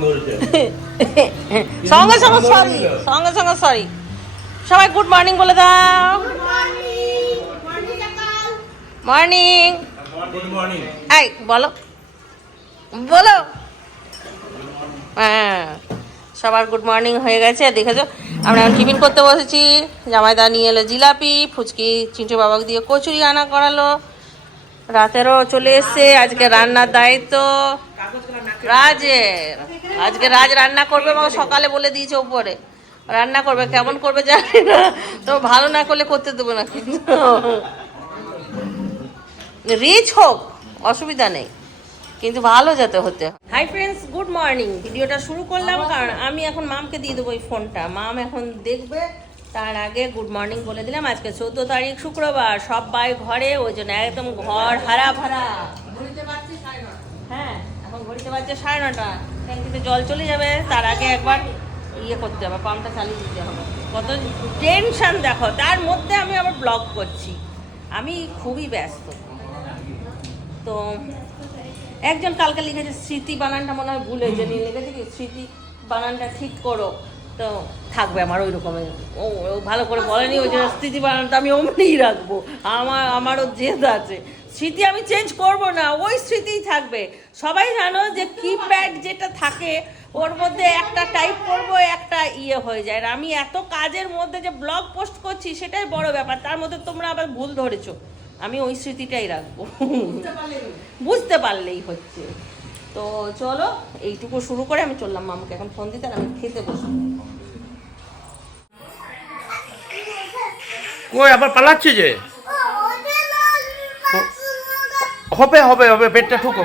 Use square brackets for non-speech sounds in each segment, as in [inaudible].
[laughs] সঙ্গে সঙ্গে সরি সঙ্গে সঙ্গে সরি সবাই গুড মর্নিং বলে দাও। মর্নিং এই বলো। বলো। হ্যাঁ। সবার গুড মর্নিং হয়ে গেছে। দেখেছ? আমরা এখন টিফিন করতে বসেছি। জামাইদা নিয়ে এলো জিলাপি ফুচকি চিন্টু বাবাকে দিয়ে কচুরি আনা করালো। রাতেরও চলে এসছে, আজকে রান্নার দায়িত্ব। রাজের। আজকে রাজ রান্না করবে আমাকে সকালে বলে দিয়েছে উপরে রান্না করবে, কেমন করবে জানি না। তো ভালো না করলে করতে দেবো না কিন্তু। রিচ হোক, অসুবিধা নেই। কিন্তু ভালো যাতে হতে হাই ফ্রেন্ডস গুড মর্নিং ভিডিওটা শুরু করলাম, কারণ আমি এখন মামকে দিয়ে দেবো এই ফোনটা। মাম এখন দেখবে তার আগে গুড মর্নিং বলে দিলাম। আজকে চোদ্দ তারিখ শুক্রবার। সবাই ঘরে ওই জন্য একদম ঘর হারা ভাড়া হ্যাঁ এখন ঘড়িতে বাজছে সাড়ে নটা ট্যাঙ্কিতে জল চলে যাবে। তার আগে একবার ইয়ে করতে হবে পাম্পটা চালিয়ে দিতে হবে। কত টেনশন দেখো তার মধ্যে আমি আবার ব্লগ করছি। আমি খুবই ব্যস্ত। তো একজন কালকে লিখেছে স্মৃতি বানানটা মনে হয় ভুল হয়েছে নিয়ে লিখেছে কি স্মৃতি বানানটা ঠিক করো। তো থাকবে আমার ওই রকমের ও ভালো করে বলেনি, ওই জন্য স্মৃতি বানানটা আমি অমনিই রাখব। আমার, আমারও জেদ আছে। স্মৃতি আমি চেঞ্জ করব না, ওই স্মৃতিই থাকবে। সবাই জানো যে কিপ্যাড যেটা থাকে, ওর মধ্যে একটা টাইপ করব, একটা ইয়ে হয়ে যায়। আর আমি এত কাজের মধ্যে যে ব্লগ পোস্ট করছি, সেটাই বড় ব্যাপার। তার মধ্যে তোমরা আবার ভুল ধরেছো। আমি ওই স্মৃতিটাই রাখব। বুঝতে পারলেই হচ্ছে। তো চলো, এইটুকু শুরু করে আমি চললাম। মামাকে এখন ফোন দিতে আর আমি খেতে বসবো। কই, আবার পালাচ্ছে যে? হবে হবে হবে, পেটটা ঠুকো।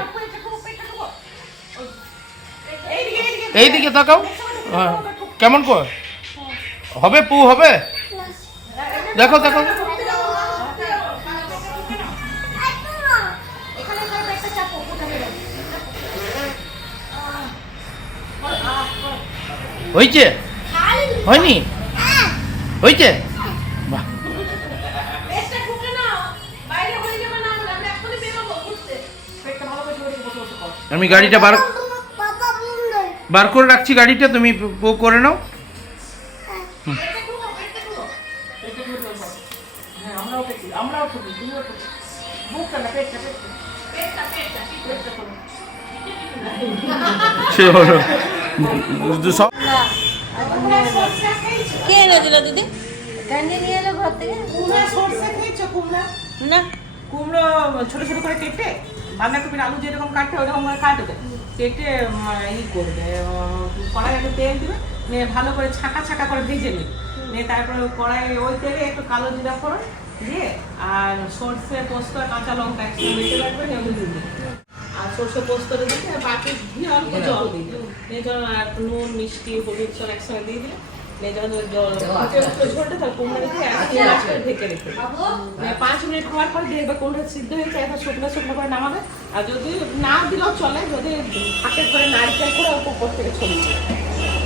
এইদিকে তাকাও। হ্যাঁ। কেমন কর? হবে, পু, হবে? দেখো দেখো। হয়েছে হয়নি? হয়েছে আমি গাড়িটা বার বার করে রাখছি গাড়িটা তুমি করে নাও। চলো সব কে এনে দিল দিদি? ক্যান্ডি নিয়ে এলো ঘর থেকে। কুমড়া সরষে খেয়েছো কুমড়া? না। কুমড়ো ছোট ছোট করে কেটে? বাঁধাকপির আলু যেরকম কাটে ওরকম কাটবে। কেটে ই করবে কড়াই একটু তেল দিবে, নিয়ে ভালো করে ছাকা ছাকা করে ভেজে নেবে। নিয়ে তারপরে কড়াই ওই তেলে একটু কালো জিরা ফোড়ন দিয়ে আর সর্ষে পোস্ত কাঁচা লঙ্কা একসঙ্গে বেটে রাখবে, নিয়ে দিয়ে দিবে। আর সর্ষে পোস্তটা দিতে বাকি ঘি অল্প জল দিবে। নিয়ে আর নুন, মিষ্টি, হলুদ সব একসঙ্গে দিয়ে দিলে যখন জল ঝোলটা তার কুমড়ো দিয়ে এক মাছ ঢেকে রেখে পাঁচ মিনিট হওয়ার পর দেখবে কোনটা সিদ্ধ হয়েছে এখন শুকনো শুকনো করে নামাবে আর যদি না দিলেও চলে যদি হাতে করে নারকেল করে অল্প উপর থেকে ছড়িয়ে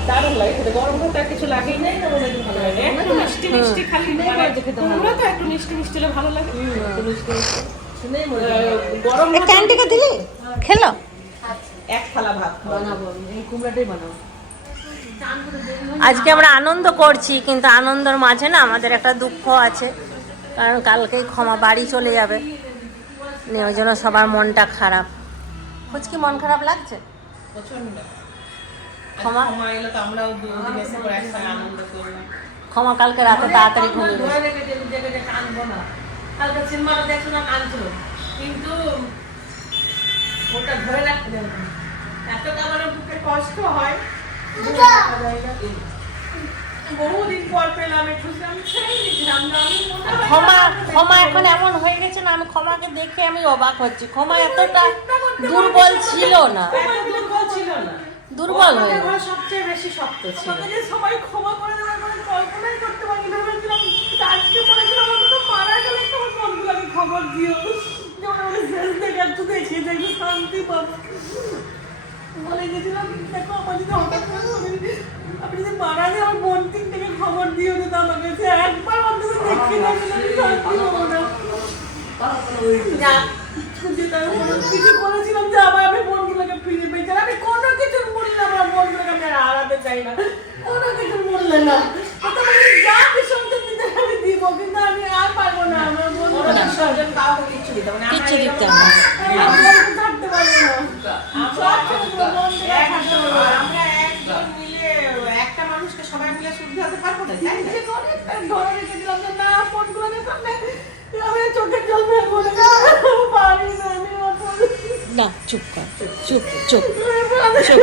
দারুণ লাগে খেতে গরম ভাত আর কিছু লাগেই নেই না মনে ভালো লাগে একটু মিষ্টি মিষ্টি খালি? কুমড়ো তো একটু মিষ্টি মিষ্টি হলে ভালো লাগে মিষ্টি মিষ্টি গরম ভাত ক্যান্টিকে খেলো এক থালা ভাত বানাবো এই কুমড়াটাই বানাবো। আজকে আমরা আনন্দ করছি, কিন্তু আনন্দর মাঝে না আমাদের একটা দুঃখ আছে। কারণ কালকেই ক্ষমা বাড়ি চলে যাবে। ওই জন্য সবার মনটা খারাপ। কি মন খারাপ লাগছে? ক্ষমা? ক্ষমা কালকে রাতে তাড়াতাড়ি ঘুমিয়ে কিন্তু ওটা ধরে রাখতে না। আমার বুকে কষ্ট হয়। বহুদিন পর পেলাম একটু ক্ষমা ক্ষমা এখন এমন হয়ে গেছে না আমি ক্ষমাকে দেখে আমি অবাক হচ্ছি। ক্ষমা এতটা দুর্বল ছিল না। দুর্বল ছিল না। দুর্বল হয়ে সবচেয়ে বেশি শক্ত ছিল। সবাই ক্ষমা করে দেবে আমি কল্পনাই করতে পারি না। ভেবেছিলাম আজকে পড়েছিলাম অন্তত মারা গেলে একটু আমার বন্ধুকে খবর দিও। যেমন আমি শেষ দেখে দেখিয়ে যাই শান্তি পাবো। বলে গেছিলাম দেখো আমার যদি হঠাৎ করে আপনি যদি মারা যায় আমার বোন তিন থেকে খবর দিও যে আমাকে যে একবার অন্তত দেখে না আমি যা, আমি কিছু করেছিলাম যে আবার আমি বোনগুলোকে ফিরে পেয়েছি আমি কোনো কিছু বললাম আমার বোন হারাতে চাই না। কোনো কিছু বললে না। যা বিসর্জন দিতে আমি দিব কিন্তু আমি আর পারব না। আমার বন্ধু বিসর্জন কাউকে কিচ্ছু দিতে আমরা একজন মিলে একটা মানুষকে সবাই মিলে শুদ্ধ হতে পারব না তাই না? যে অনেকটা ধরে রেখেছিলাম যে না। ফোনগুলো সামনে আমি চোখের জল বের করে পারি না। আমি না চুপ কর চুপ চুপ চুপ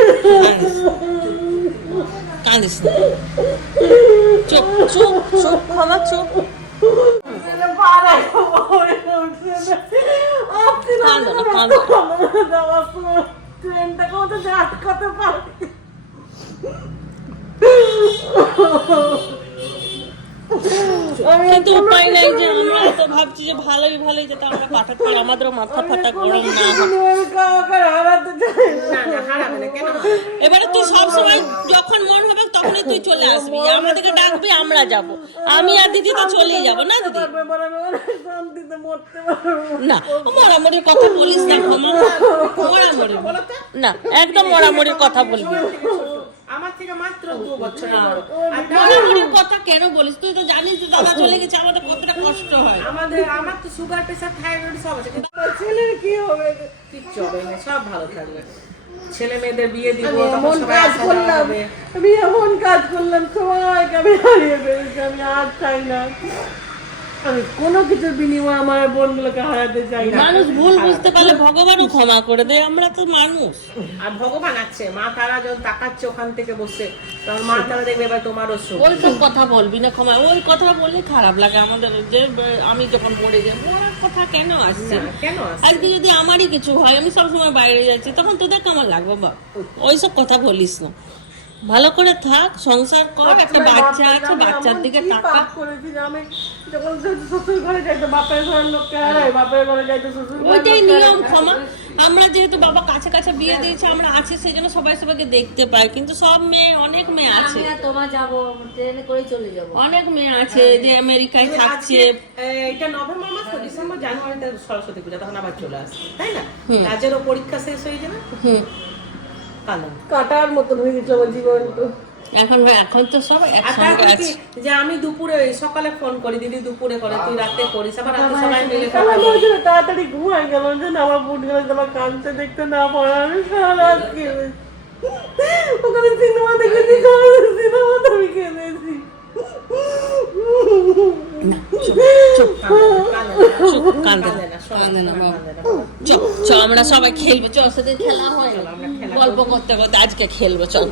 কাঁদিস না চুপ চুপ। চুপ ক্ষমা চুপ কাঁদো না, কাঁদো ট্রেনটাকে ওটা যে আটকাতে পারি কিন্তু উপায় নাই যে আমরা তো ভাবছি যে ভালোই ভালোই যেটা আমরা পাঠাতে পারি আমাদেরও মাথা ফাটা গরম না? এবারে তুই সব সময় যখন মন হবে তখনই তুই চলে আসবি। আমাদেরকে ডাকবি আমরা যাব। আমি আর দিদি তো চলেই যাব না দিদি? না মরামরির কথা বলিস না ক্ষমা মরামরি না একদম মরামরির কথা বলবি। আমার থেকে মাত্র দু বছরের বড়। কথা কেন বলিস? তুই তো জানিস যে দাদা চলে গেছে আমাদের কতটা কষ্ট হয়। আমাদের আমার তো সুগার প্রেসার থাইরয়েড সব আছে। কিন্তু ছেলের কি হবে? কিচ্ছু হবে না সব ভালো থাকবে। ছেলে মেয়েদের বিয়ে দিব আমি এমন কাজ করলাম। আমি এমন কাজ করলাম সবাইকে আমি হারিয়ে ফেলছি আমি আর চাই না। আমি কোনো কিছুর বিনিময়ে আমার বোনগুলোকে হারাতে চাই না। মানুষ ভুল বুঝতে পারলে ভগবানও ক্ষমা করে দেয় আমরা তো মানুষ। আর ভগবান আছে মা তারা যখন তাকাচ্ছে ওখান থেকে বসে তখন মা তারা দেখবে এবার তোমারও সুখ। ওই সব কথা বলবি না ক্ষমা ওই কথা বললে খারাপ লাগে আমাদের যে আমি যখন মরে যাই মরার কথা কেন আসছে? কেন আজকে যদি আমারই কিছু হয় আমি সবসময় বাইরে যাচ্ছি তখন তোদের কেমন লাগবে বা ওইসব কথা বলিস না। ভালো করে থাক সংসার কর একটা বাচ্চা আছে বাচ্চার দিকে টাকা করেছি আমি যখন শ্বশুর ঘরে যাইতো বাপের ঘরের লোককে হারাই বাপের ঘরে যাইতো শ্বশুর ওইটাই নিয়ম ক্ষমা। আমরা যেহেতু বাবা কাছে কাছে বিয়ে দিয়েছে আমরা আছি সেই জন্য সবাই সবাইকে দেখতে পাই কিন্তু সব মেয়ে অনেক মেয়ে আছে। তোমার যাব ট্রেনে করে চলে যাব। অনেক মেয়ে আছে যে আমেরিকায় থাকছে। এটা নভেম্বর মাস তো ডিসেম্বর জানুয়ারিতে সরস্বতী পূজা তখন আবার চলে আসবে তাই না? রাজেরও পরীক্ষা শেষ হয়ে যাবে। কালো। কাটার মতন হয়ে গেছিল আমার জীবন তো। এখন এখন তো সব যে আমি দুপুরে সকালে ফোন করি দিদি দুপুরে করে তুই রাতে করিস আবার রাতে সবাই মিলে তাড়াতাড়ি ঘুমাই গেল যে না আমার বোন গেল আমার কাঁদতে দেখতে না পারা আমি সারা রাত কেঁদেছি ওখানে সিনেমা দেখেছি সিনেমাতে আমি না আমরা সবাই খেলব চল খেলা হয় গল্প করতে করতে আজকে খেলব চল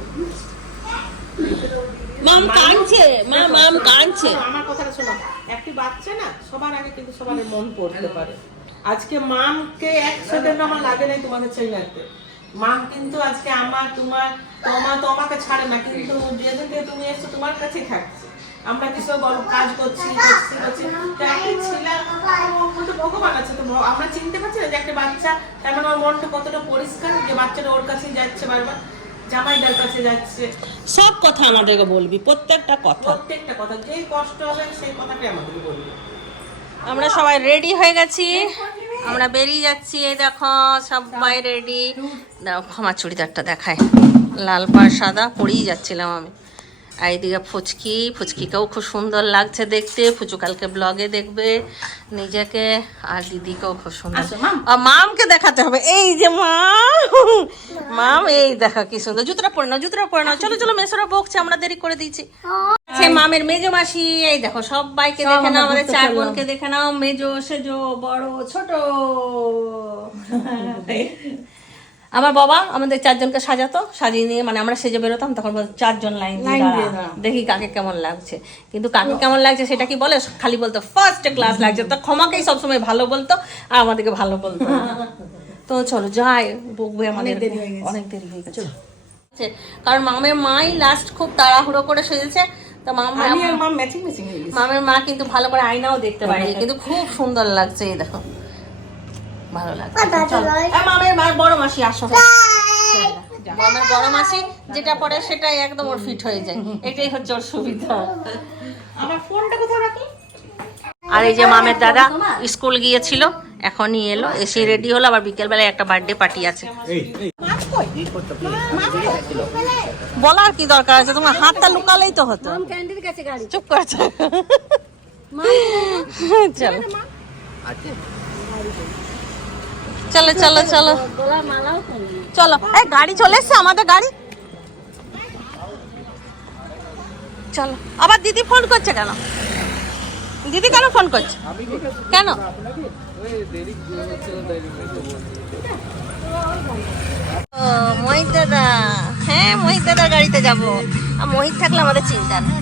মাম কাঁদছে মা মাম কাঁদছে আমার কথাটা শোনো একটি বাচ্চা না সবার আগে কিন্তু সবার মন পড়তে পারে আজকে মামকে এক সেকেন্ড আমার লাগে নাই তোমাদের ছেলেতে মাম কিন্তু আজকে আমার তোমার তোমা তোমাকে ছাড়ে না কিন্তু যেদিন থেকে তুমি এসছো তোমার কাছেই থাকছে আমরা কিছু গল্প কাজ করছি করছি করছি। তো একটি ছেলে তো ভগবান আছে তো আমরা চিনতে পারছি না যে একটা বাচ্চা তার মানে ওর মনটা কতটা পরিষ্কার যে বাচ্চাটা ওর কাছেই যাচ্ছে বারবার জামাইদার কাছে যাচ্ছে। সব কথা আমাদেরকে বলবি প্রত্যেকটা কথা। প্রত্যেকটা কথা যেই কষ্ট হবে সেই কথাটাই আমাদেরকে বলবে। আমরা সবাই রেডি হয়ে গেছি আমরা বেরিয়ে যাচ্ছি এই দেখো সবাই রেডি দাও ক্ষমা চুড়িদারটা দেখায়। লাল পাড় সাদা পরেই যাচ্ছিলাম আমি। আর ফুচকি ফুচকিকেও খুব সুন্দর লাগছে দেখতে। ফুচু কালকে ব্লগে দেখবে নিজেকে আর দিদিকেও খুব সুন্দর। আর মামকে দেখাতে হবে। এই যে মাম মাম এই দেখা কি সুন্দর। জুতোটা পরে নাও জুতোটা পরে নাও। চলো চলো মেসোরা বকছে আমরা দেরি করে দিচ্ছি সে মামের মেজো মাসি। এই দেখো সবাইকে দেখে নাও আমাদের চার বোনকে দেখে নাও। মেজো সেজো বড় ছোট। [laughs] আমার বাবা আমাদের চারজনকে সাজাতো সাজিয়ে নিয়ে মানে আমরা সেজে বেরোতাম তখন চারজন লাইন দেখি কাকে কেমন লাগছে। কিন্তু কাকে কেমন লাগছে সেটা কি বলে? খালি বলতো ফার্স্ট ক্লাস লাগছে। তো ক্ষমাকেই সবসময় ভালো বলতো আর আমাদেরকে ভালো বলতো তো চলো যাই বকবে আমাদের অনেক দেরি হয়ে গেছে। কারণ মামের মাই লাস্ট খুব তাড়াহুড়ো করে সেজেছে তো মামের মা কিন্তু ভালো করে আয়নাও দেখতে পারেনি [laughs] কিন্তু খুব সুন্দর লাগছে এই দেখো। ভালো লাগছে। মামের মা বড় মাসি আসো। মামের বড় মাসি যেটা পরে সেটাই একদম ওর ফিট হয়ে যায়। এটাই হচ্ছে ওর সুবিধা। আমার ফোনটা কোথায় রাখি? আর এই যে মামের দাদা স্কুল গিয়েছিল এখনই এলো এসে রেডি হলো আবার বিকেলবেলায় একটা বার্থডে পার্টি আছে। বলার কি দরকার আছে? তোমার হাতটা লুকালেই তো হতো। মাম ক্যান্ডির কাছে গাড়ি। চুপ করছ চলো। চলো চলো চলো। চলো। এই, গাড়ি চলে এসছে, আমাদের গাড়ি। চলো। আবার দিদি ফোন করছে কেন? দিদি কেন ফোন করছে? কেন? মহিত দাদা। হ্যাঁ মহিত দাদার গাড়িতে যাব। আর মহিত থাকলে আমাদের চিন্তা নেই।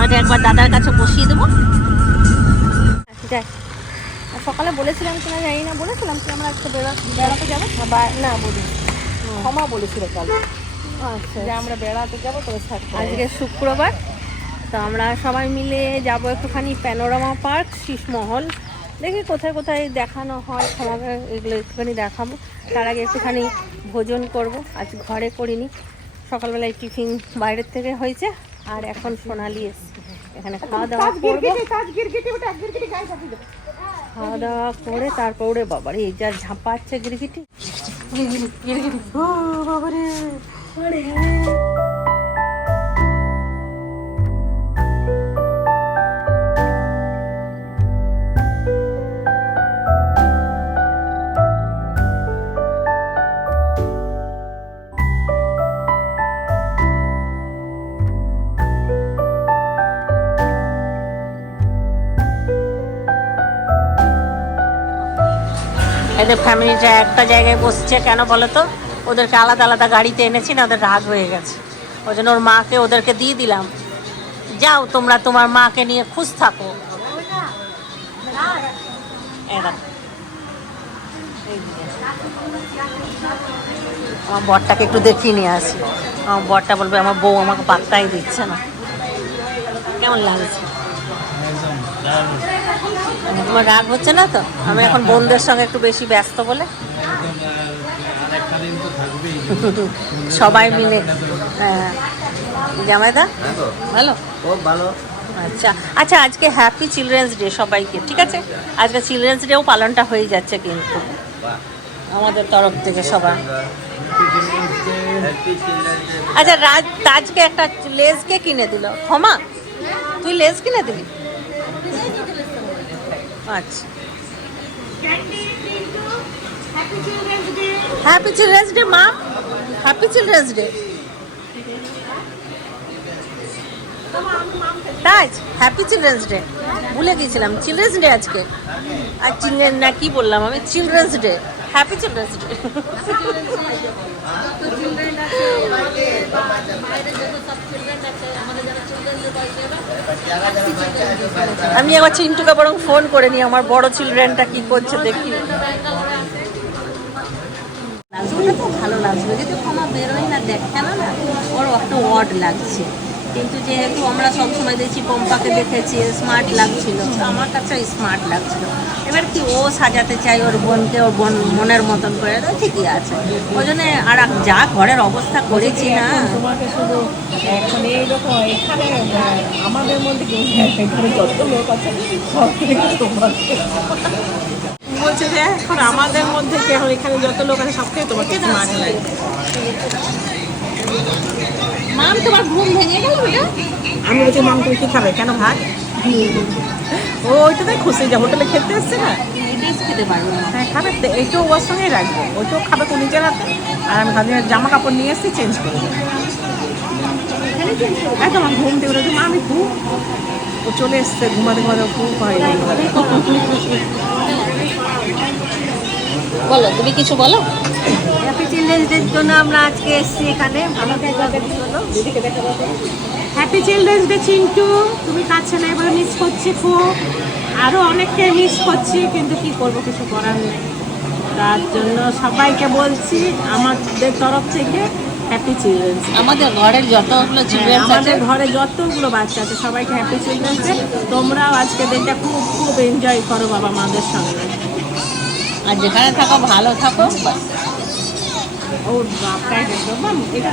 তোমাদের একবার দাদার কাছে বসিয়ে দেবো। যাই সকালে বলেছিলাম কিনা জানি না বলেছিলাম কি আমরা বেড়া বেড়াতে যাব? বা- না বলি ক্ষমা বলেছিল কাল। আচ্ছা। যে আমরা বেড়াতে যাব তবে আজকে শুক্রবার তো আমরা সবাই মিলে যাব একটুখানি প্যানোরামা পার্ক শীষমহল। দেখি কোথায় কোথায় দেখানো হয় সমাবে এগুলো একটুখানি দেখাবো। তার আগে একটুখানি ভোজন করব। আজ ঘরে করিনি। সকালবেলায় টিফিন বাইরের থেকে হয়েছে। আর এখন সোনালি এসছে। এখানে খাওয়া দাওয়া করব। খাওয়া দাওয়া করে তারপরে বাবার বাবারে এই যা ঝাঁপাচ্ছে গিরগিটি গিরগিটি গিরগিটি ও বাবারে। এদের ফ্যামিলিটা একটা জায়গায় বসছে, কেন বলো তো? ওদেরকে আলাদা আলাদা গাড়িতে এনেছি না, ওদের রাগ হয়ে গেছে। ওই জন্য ওর মাকে ওদেরকে দিয়ে দিলাম। যাও তোমরা তোমার মাকে নিয়ে খুশ থাকো। আমার বরটাকে একটু দেখিয়ে নিয়ে আসি। আমার বরটা বলবে, আমার বউ আমাকে পাত্তাই দিচ্ছে না। কেমন লাগছে? তোমার রাগ হচ্ছে না তো? আমি এখন বোনদের সঙ্গে একটু বেশি ব্যস্ত বলে। সবাই মিলে হ্যাঁ। জামাইদা? ভালো? খুব ভালো আচ্ছা। আচ্ছা আজকে হ্যাপি চিলড্রেন্স ডে সবাইকে, ঠিক আছে? আজকে চিলড্রেন্স ডেও পালনটা হয়ে যাচ্ছে কিন্তু। আমাদের তরফ থেকে সবার। আচ্ছা রাজ তাজকে একটা লেস কে কিনে দিল। ক্ষমা? তুই লেস কিনে দিবি আচ্ছা। হ্যাপি চিলড্রেন্স ডে মা happy children's day Taj happy children's day ভুলে গিয়েছিলাম চিলড্রেন্স ডে আজকে। আর চিলড্রেন না কি বললাম আমি? Children's day happy children's day আমি আমার চিন্টুকে বরং ফোন করে নি আমার বড় চিলড্রেনটা কি করছে দেখি। ভালো লাগছে, যদি ক্ষমা বেরোয় না, দেখে না ওর একটা ওয়ার্ড লাগছে। কিন্তু যেহেতু আমরা সবসময় দেখছি পম্পাকে দেখেছি স্মার্ট লাগছিল। আমার কাছে স্মার্ট লাগছিল। এবার কি ও সাজাতে চাই ওর বোনকে ওর বোন মনের মতন করে ঠিকই আছে। ওই জন্য আর যা ঘরের অবস্থা করেছি না। তোমাকে শুধু এখন এইরকম এখানে আমাদের মধ্যে কেউ যত লোক আছে সব থেকে তোমাকে। বলছে যে এখন আমাদের মধ্যে কি এখন এখানে যত লোক আছে সব থেকে তোমাকে স্মার্ট লাগে। মাম তোমার ঘুম ভেঙে গেল বেটা আমি বলছি মাম তুমি কি খাবে? কেন ভাত? ও ওইটাতে খুশি যে হোটেলে খেতে এসছে না? খেতে পারব না হ্যাঁ খাবে তো এইটাও ওর সঙ্গেই রাখব। ওইটাও খাবে তো নিজের হাতে। আর আমি খালি জামা কাপড় নিয়ে এসেছি চেঞ্জ করে দেবো। একদম ঘুম দিয়ে বলে মা আমি ঘুম ও চলে এসছে ঘুমাতে ঘুমাতে ঘুম হয়নি বলো তুমি কিছু বলো? হ্যাপি চিলড্রেন্সদের জন্য আমরা আজকে এসেছি এখানে। আমাকে হ্যাপি চিলড্রেন্স ডে চিন্টু। তুমি কাছে না এবার মিস করছি খুব। আরও অনেককে মিস করছি কিন্তু কি করব কিছু করার নেই। তার জন্য সবাইকে বলছি আমাদের তরফ থেকে হ্যাপি চিলড্রেন্স আমাদের ঘরের যতগুলো চিলড্রেন্স আমাদের ঘরে যতগুলো বাচ্চা আছে সবাইকে হ্যাপি চিলড্রেন্স ডে তোমরাও আজকে দিনটা খুব খুব এনজয় করো বাবা মাদের সঙ্গে। আর যেখানে থাকো ভালো থাকো। ও বাপটাই দেখো মাম, এটা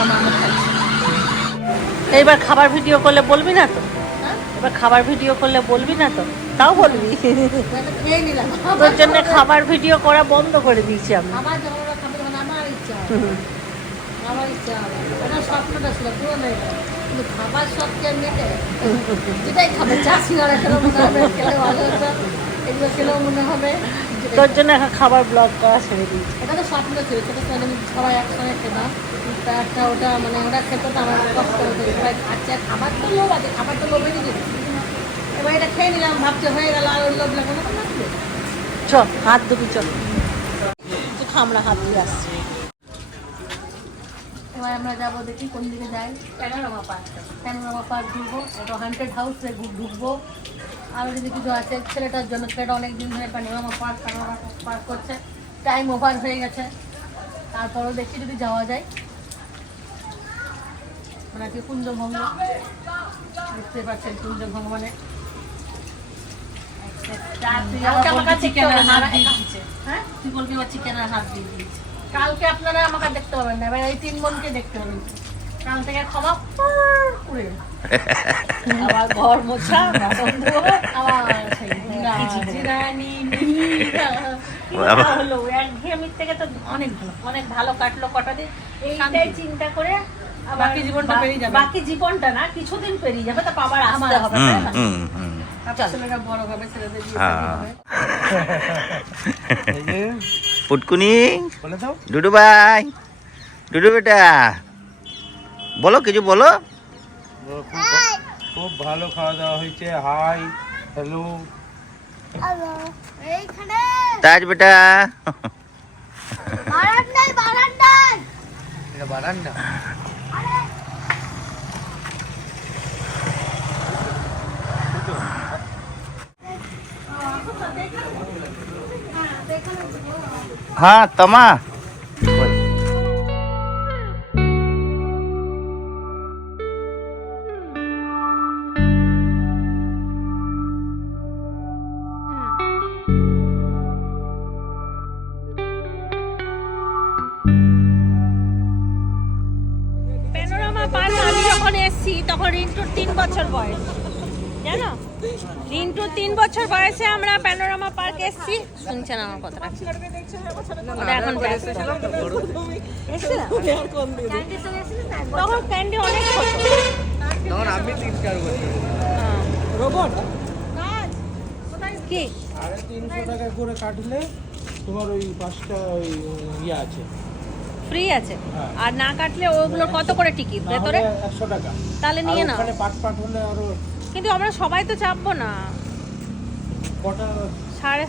মামা এইবার খাবার ভিডিও করলে বলবি না তো? এবার খাবার ভিডিও করলে বলবি না তো? তাও বলবি? তোর জন্য খাবার ভিডিও করা বন্ধ করে দিয়েছি আমি। যেটাই খাবে চা সিঙ্গারা খেলেও মনে হবে খেলে ভালো হতো এগুলো খেলেও মনে হবে। তোর জন্য এখন খাবার ব্লগ করা ছেড়ে দিয়েছি। এটা তো স্বপ্ন ছিল ছোটো ছেলে আমি সবাই একসঙ্গে খেতাম। তা একটা ওটা মানে ওটা খেতে তো আমার কষ্ট হতো। সবাই খাচ্ছে খাবার তো লোভ আছে খাবার তো লোভে দিদি এবার এটা খেয়ে নিলাম ভাবছে হয়ে গেল আর ওর লোভ লাগানো চল তো হাত দুবি চল। খামড়া হাত দিয়ে আসছি। এবার আমরা যাব দেখি কোন দিকে যাই প্যানোরামা পার্ক প্যানোরামা পার্ক ঢুকবো একটা হান্টেড হাউসে ঢুকবো আরও যদি কিছু আছে ছেলেটার জন্য ছেলেটা অনেক দিন ধরে প্যানোরামা পার্ক প্যানোরামা পার্ক করছে। টাইম ওভার হয়ে গেছে। তারপরেও দেখি যদি যাওয়া যায়। মানে কি কুঞ্জভঙ্গ? দেখতে পাচ্ছেন মানে দিয়ে দিয়েছে। হ্যাঁ? তুই বলবি ও চিকেনের হাত দিয়ে দিয়েছে। কালকে আপনারা আমাকে দেখতে পাবেন না এবার এই তিন বোনকে দেখতে পাবেন কাল থেকে ক্ষমা করে। আবার ঘর মোছা বাসন ধোয়া। আবার সেই জিরানি হলো একঘেয়েমির থেকে তো অনেক ভালো অনেক ভালো কাটলো কটা দিন। এইটাই চিন্তা করে বাকি জীবনটা পেরিয়ে যাবে। বাকি জীবনটা না কিছুদিন পেরিয়ে যাবে তো আবার আসতে হবে তাই না? ছেলেরা বড় হবে ছেলেদের বিয়ে হ্যাঁ। হবে। পুটকুনি বলে ডুডু ভাই ডুডু বেটা। বলো কিছু বলো। খুব খুব ভালো খাওয়া দাওয়া হয়েছে। Hi hello. তাজ বেটা। বারান্দা। হ্যাঁ আমি যখন এসেছি তখন রিন্টুর তিন বছর বয়স। জানো? রিন্টুর তিন বছর বয়সে আমরা প্যানোরামা পার্ক এসেছি। শুনছেন আমার ওটা এখন তখন ক্যান্ডি অনেক ছোট। তখন আমি তিন চার বছর রোবট? কি? আরে তিনশো টাকা করে কাটলে তোমার ওই পাঁচটা ওই ইয়ে আছে। ফ্রি আছে? হ্যাঁ। আর না কাটলে ওগুলো কত করে টিকিট ভেতরে? একশো টাকা। তাহলে নিয়ে নাও। ওখানে পাট পাট হলে আরও কিন্তু আমরা সবাই তো চাপবো না। সাড়ে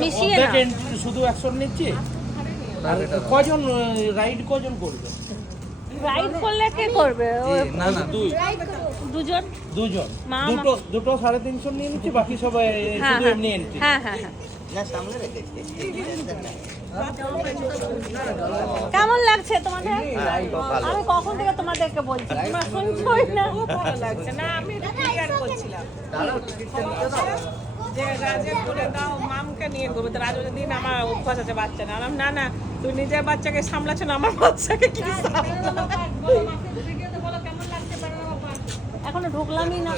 মিশিয়ে অর্ধেক শুধু একশো নিচ্ছে? কজন রাইড কজন করবে? রাইড করলে কে করবে? না না দুই। দুজন। দুজন। দুটো দুটো সাড়ে তিনশো নিয়ে নিচ্ছে বাকি সবাই হ্যাঁ শুধু হ্যাঁ। এমনি এন্ট্রি হ্যাঁ হ্যাঁ হ্যাঁ। কেমন লাগছে তোমাদের আমি কখন থেকে তোমাদেরকে বলছি? তোমরা শুনছই না। ভালো লাগছে। না আমি ক্লিয়ার যে রাজে করে দাও মামকে নিয়ে ঘুরবে। তো রাজু দিন আমার অভ্যাস আছে বাচ্চা না না না তুই নিজের বাচ্চাকে সামলাচ্ছ না আমার বাচ্চাকে কি? ঢুকলামই না।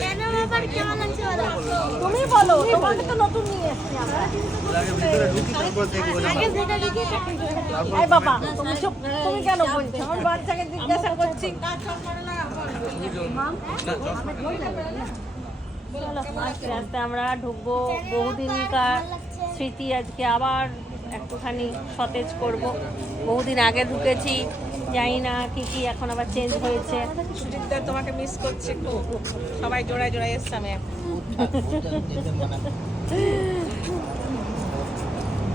তুমি বলো তোমাকে তো নতুন নিয়ে এসছি আমরা। এই বাবা তুমি চুপ তুমি কেন বলছো? আমার বাচ্চাকে জিজ্ঞাসা করছি। আস্তে আস্তে আমরা ঢুকবো। বহুদিনকার স্মৃতি আজকে আবার একটুখানি সতেজ করব। বহুদিন আগে ঢুকেছি। জানি না কি কি এখন আবার চেঞ্জ হয়েছে। সুজিতদা তোমাকে মিস করছি খুব সবাই জোড়ায় জোড়ায় এসছে আমি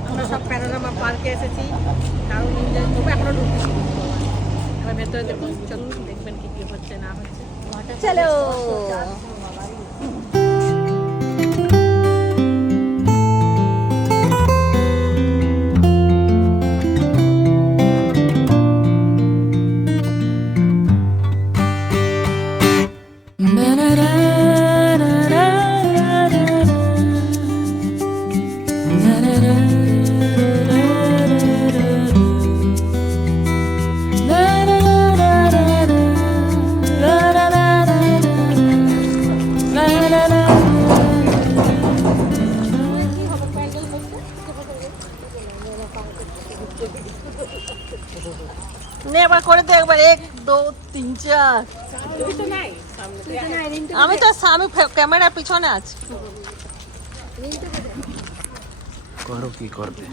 আমরা সব প্যানোরামা পার্কে এসেছি। কারণ এনজয় করব। এখনও ঢুকছি। এবার ভেতরে দেখুন চলুন দেখবেন কি কি হচ্ছে না হচ্ছে। চলো। আমি তো আমি ক্যামেরার পিছনে আছি করো কি করবে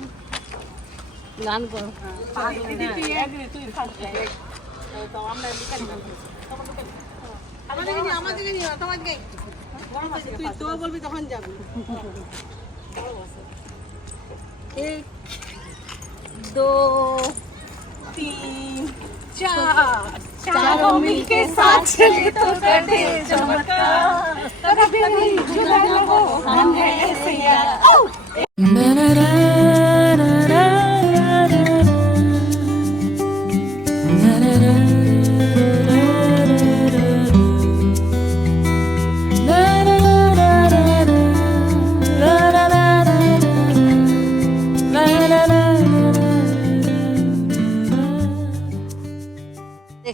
গান করো তুই তো বলবি তখন যাবি এক দো तीन चार चारों मिलके साथ चले तो करते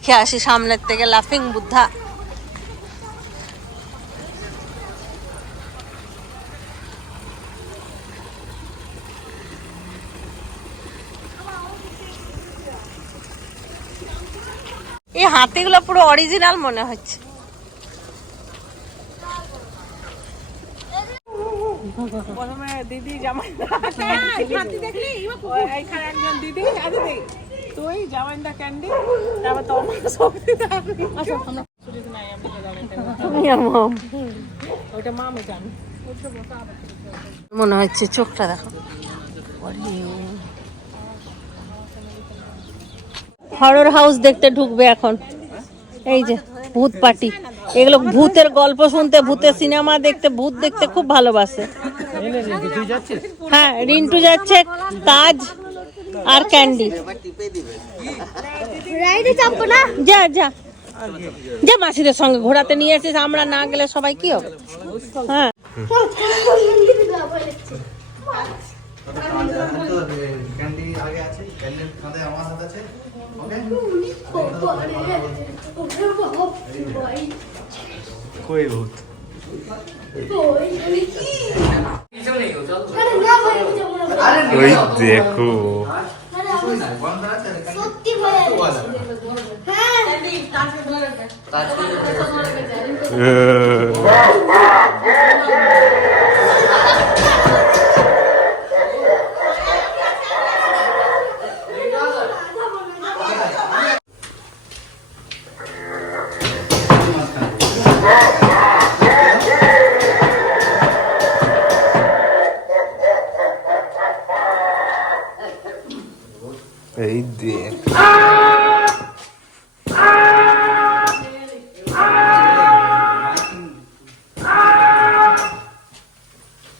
দেখে আসি সামনের থেকে লাফিং বুদ্ধা। এই হাতিগুলো পুরো অরিজিনাল মনে হচ্ছে। প্রথমে দিদি জামাই এইখানে একজন দিদি। তুই ক্যান্ডি তারপর তোমার সবজি ওইটা মা আমি। জানি মনে হচ্ছে চোখটা দেখো। হরর হাউস দেখতে ঢুকবে এখন। এই যে ভূত পার্টি। এগুলো ভূতের গল্প শুনতে ভূতের সিনেমা দেখতে ভূত দেখতে খুব ভালোবাসে। হ্যাঁ রিন্টু যাচ্ছে তাজ। আর ক্যান্ডি। যা যা। যা মাসিদের সঙ্গে ঘোরাতে নিয়ে এসেছিস আমরা না গেলে সবাই কি হবে? হ্যাঁ। ক্যান্ডি আগে আছে ক্যান্ডির কাঁধে আমার হাত আছে কই ভূত ওই দেখো সত্যি ভয় হ্যাঁ এই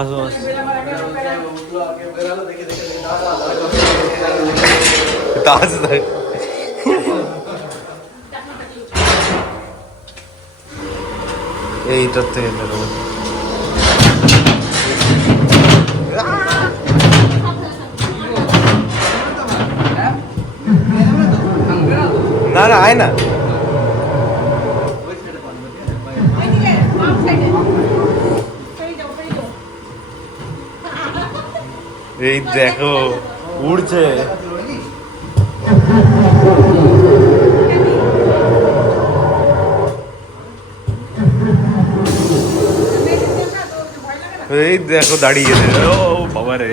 আসো তাজ এইটার থেকে না না আয় না। এই দেখো উড়ছে। এই দেখো দাঁড়িয়ে ও বাবা রে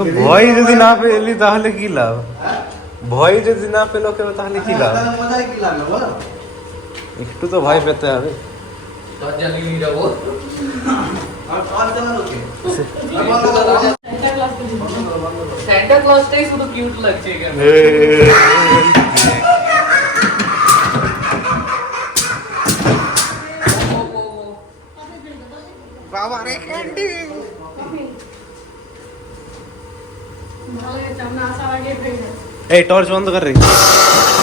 তো ভয় যদি না পেলি তাহলে কি লাভ ভয় যদি না পেল কেউ তাহলে কি লাভ একটু তো ভয় পেতে হবে স্যান্টা ক্লজটাই শুধু কিউট লাগছে আমরা আসার আগে পেয়ে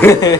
Yeah.